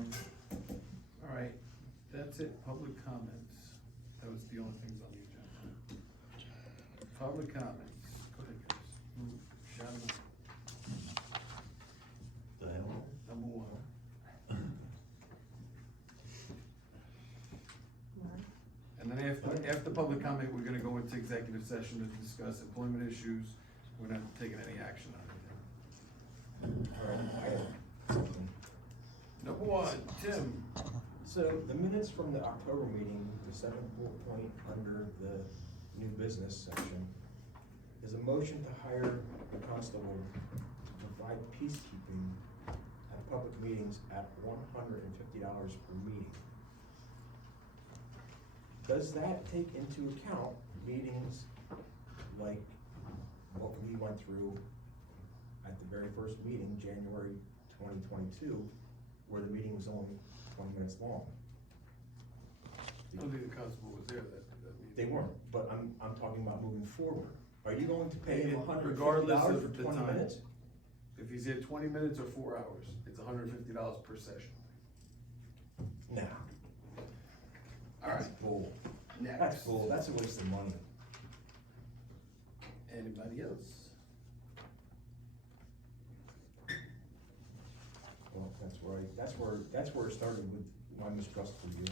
All right, that's it, public comments. That was the only things on the agenda. Public comments, go ahead, guys. Shout out. The hell? Number one. And then after public comment, we're gonna go into executive session to discuss employment issues. We're not taking any action on anything. I have something. Number one, Tim. So the minutes from the October meeting, the second bullet point under the new business section, is a motion to hire a constable to provide peacekeeping at public meetings at $150 per meeting. Does that take into account meetings like what we went through at the very first meeting, January 2022, where the meeting was only 20 minutes long? I don't think the constable was there that meeting. They weren't, but I'm talking about moving forward. Are you going to pay him Regardless $150 of for the 20 time. minutes? If he's here 20 minutes or 4 hours, it's $150 per session. Nah, All that's right, bull. next. That's bull, that's a waste of money. Anybody else? Well, that's right, that's where it started with my mistrust for you.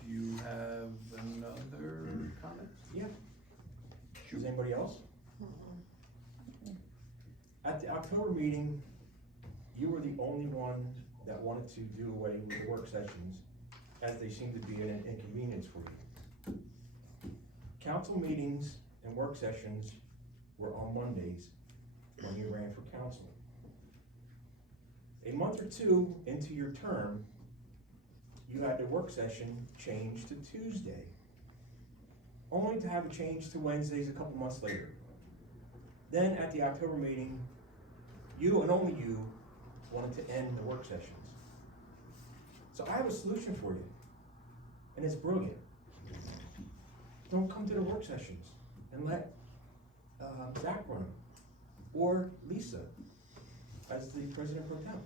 Do you have another comment? Yeah. Does anybody else? At the October meeting, you were the only one that wanted to do away with the work sessions, as they seem to be an inconvenience for you. Council meetings and work sessions were on Mondays when you ran for council. A month or two into your term, you had the work session changed to Tuesday, only to have it changed to Wednesdays a couple months later. Then at the October meeting, you and only you wanted to end the work sessions. So I have a solution for you, and it's brilliant. Don't come to the work sessions and let Zach run them, or Lisa as the president pro tem.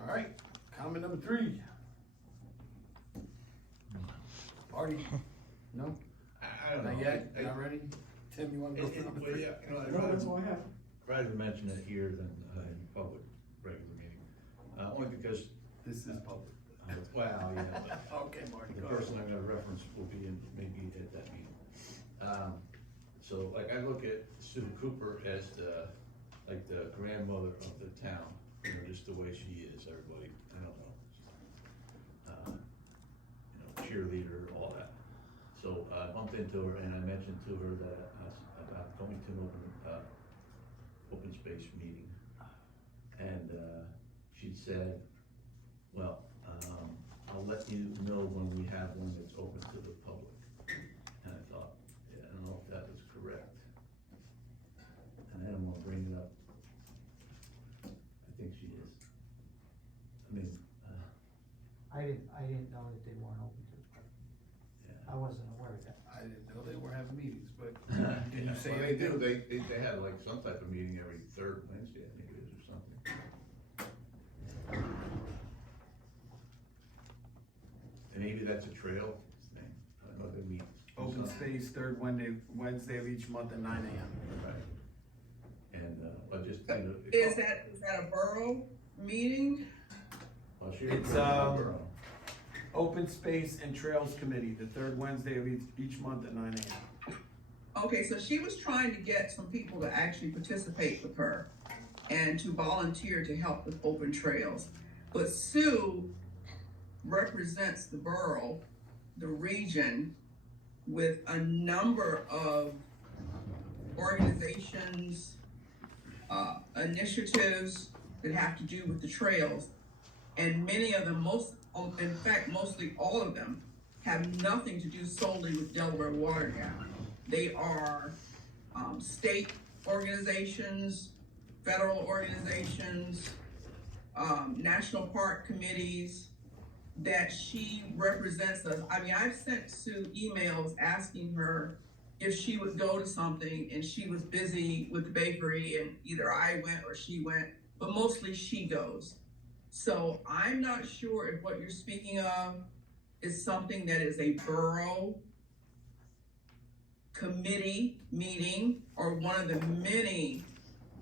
All right, comment number 3. Artie? No? I don't know. Not yet, not ready? Tim, you wanna go for number 3? Well, yeah, you know, I'd No, that's all rather, I have. rather mention it here than in public, regular meeting. Only because, This is public. well, yeah, but Okay, Marty, the go ahead. person I'm gonna reference will be in, maybe at that meeting. So like I look at Sue Cooper as the, like the grandmother of the town, you know, just the way she is, everybody, I don't know. You know, cheerleader, all that. So I bumped into her and I mentioned to her that about going to an open space meeting. And she said, well, I'll let you know when we have one that's open to the public. And I thought, yeah, I don't know if that was correct. And I don't wanna bring it up. I think she is. I mean, I didn't know that they weren't open to it. yeah. I wasn't aware of that. I didn't know they were having meetings, but can you say Well, they do, anything? they had like some type of meeting every third Wednesday, I think it is, or something. And maybe that's a trail thing, I don't know, they meet. Open space, third Wednesday of each month at 9 AM. Right. And, I just, you know. Is that a borough meeting? Well, she It's, referred to Borough. Open Space and Trails Committee, the third Wednesday of each month at 9 AM. Okay, so she was trying to get some people to actually participate with her and to volunteer to help with open trails. But Sue represents the borough, the region, with a number of organizations, initiatives that have to do with the trails. And many of them, in fact, mostly all of them, have nothing to do solely with Delaware Water Gap. They are state organizations, federal organizations, national park committees that she represents us. I mean, I've sent Sue emails asking her if she would go to something, and she was busy with the bakery, and either I went or she went. but mostly she goes. So I'm not sure if what you're speaking of is something that is a borough committee meeting or one of the many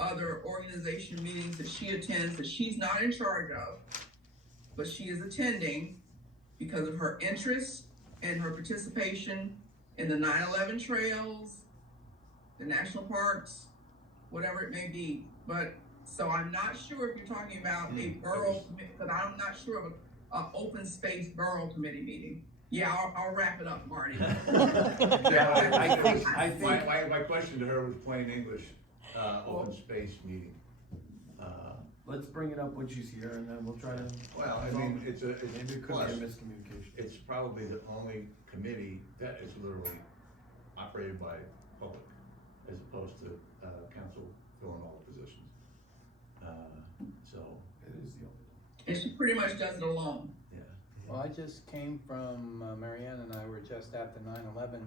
other organization meetings that she attends that she's not in charge of, but she is attending because of her interest and her participation in the 9/11 trails, the national parks, whatever it may be. But, so I'm not sure if you're talking about a borough, because I'm not sure of an open space borough committee meeting. Yeah, I'll wrap it up, Marty. Yeah, I think- my question to her was plain English, open space meeting. Let's bring it up when she's here, and then we'll try to. Well, I mean, maybe Maybe it could plus, be a miscommunication. it's probably the only committee that is literally operated by public, as opposed to, council filling all the positions. So, It is the only. And she pretty much does it alone. yeah. Well, I just came from, Marianne and I were just at the 9/11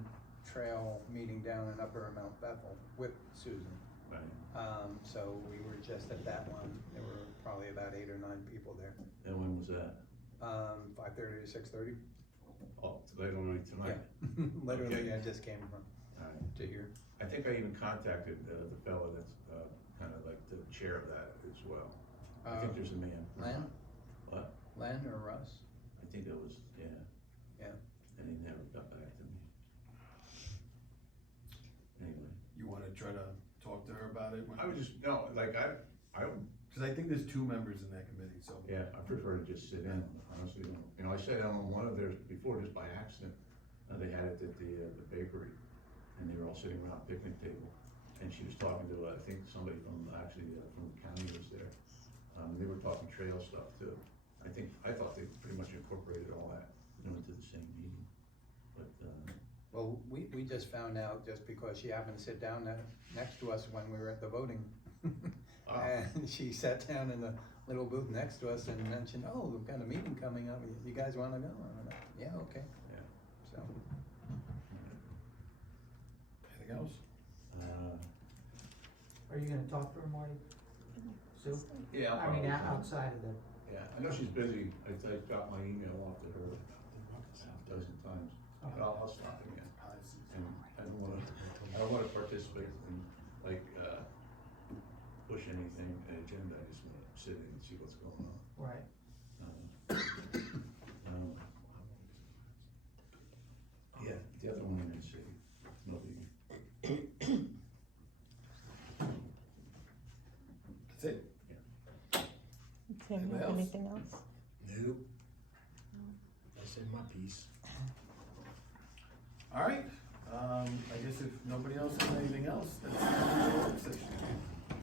trail meeting down in Upper Mount Bethel with Susan. Right. So we were just at that one. There were probably about 8 or 9 people there. And when was that? 5:30 to 6:30. Oh, literally tonight. Literally, Okay. I just came from, Alright. to here. I think I even contacted, the fellow that's, kind of like the chair of that as well. I think there's a man. Len? What? Len or Russ? I think it was, yeah. Yeah. And he never got back to me. Anyway, You wanna try to talk to her about it? I would just, no, like, I would, Cause I think there's 2 members in that committee, so. yeah, I prefer to just sit in, honestly. You know, I sat down on one of theirs before, just by accident. They had it at the bakery, and they were all sitting around a picnic table. And she was talking to, I think, somebody from, actually, from the county was there. They were talking trail stuff too. I thought they pretty much incorporated all that, into the same meeting, but, Well, we just found out just because she happened to sit down next to us when we were at the voting. Oh. And she sat down in the little booth next to us and mentioned, oh, we've got a meeting coming up, you guys wanna go? And I'm like, yeah, okay. yeah. So, Anything else? Are you gonna talk to her, Marty? Sue? Yeah, I'll I mean, probably- outside of the, Yeah, I know she's busy. I got my email off to her a dozen times, but I'll stop again. And I don't wanna participate in, like, push anything, an agenda. I just wanna sit in and see what's going on. right. Yeah, the other one in the city, nobody. That's it? Tim, Anybody you have else? anything else? Nope. I said my piece. Alright, I guess if nobody else has anything else, that's the work session.